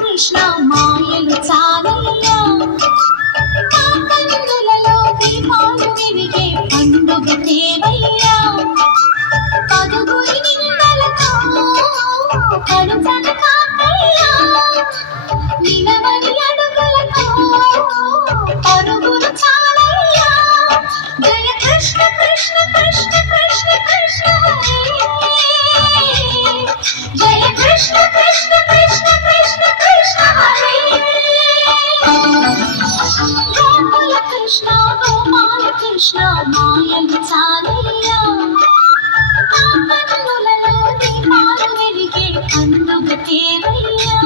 కృష్ణ మాయలు చాలయ్యా మా కన్నులలో దీపాలు వెలిగే పండుగ తేవయ్యా పదుగురి నిందలతో కడుతన కాకయ్యా నిలవని అడుగులతో పరుగులు చాలయ్యా జయ కృష్ణ కృష్ణ కృష్ణ కృష్ణ కృష్ణ హరే జయ కృష్ణ కృష్ణ కృష్ణ కృష్ణ కృష్ణ హరే గోకుల కృష్ణ గోపాల కృష్ణ మాయలు చాలయ్యా మా కన్నులలో దీపాలు వెలిగే పండుగ తేవయ్యా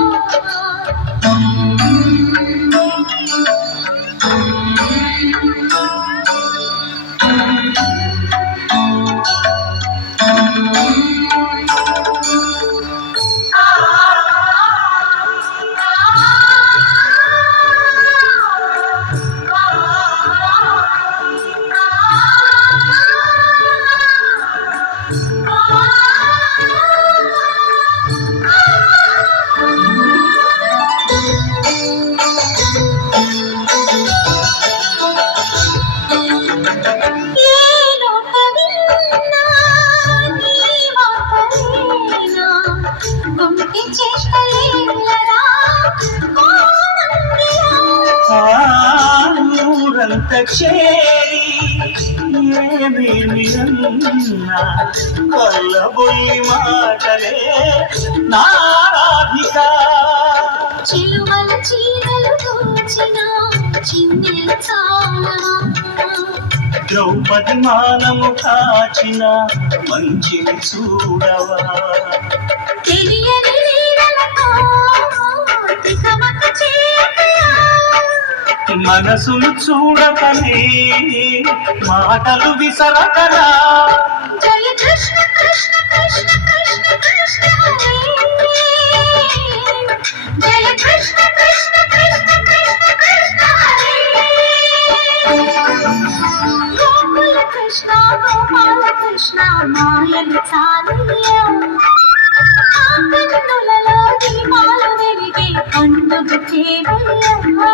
ఊరంత చేరి ఏమేమి అన్నా కొల్లబొల్లి మాటలే నారాధిక చిలువల చీరలు దోచిన చిన్నెల చాలనా ద్రౌపది మానము కాచిన మంచిని చూడవా తెలియని లీలలతో తికమక చేయకయా మనసులు చూడకనే మాటలు విసరకరా జయ కృష్ణ కృష్ణ కృష్ణ కృష్ణ కృష్ణ హరే జయ కృష్ణ కృష్ణ కృష్ణ కృష్ణ కృష్ణ హరే గోకుల కృష్ణ గోపాల కృష్ణ మాయలు చాలయ్యా మా కన్నులలో దీపాలు వెలిగే పండుగ తేవయ్యా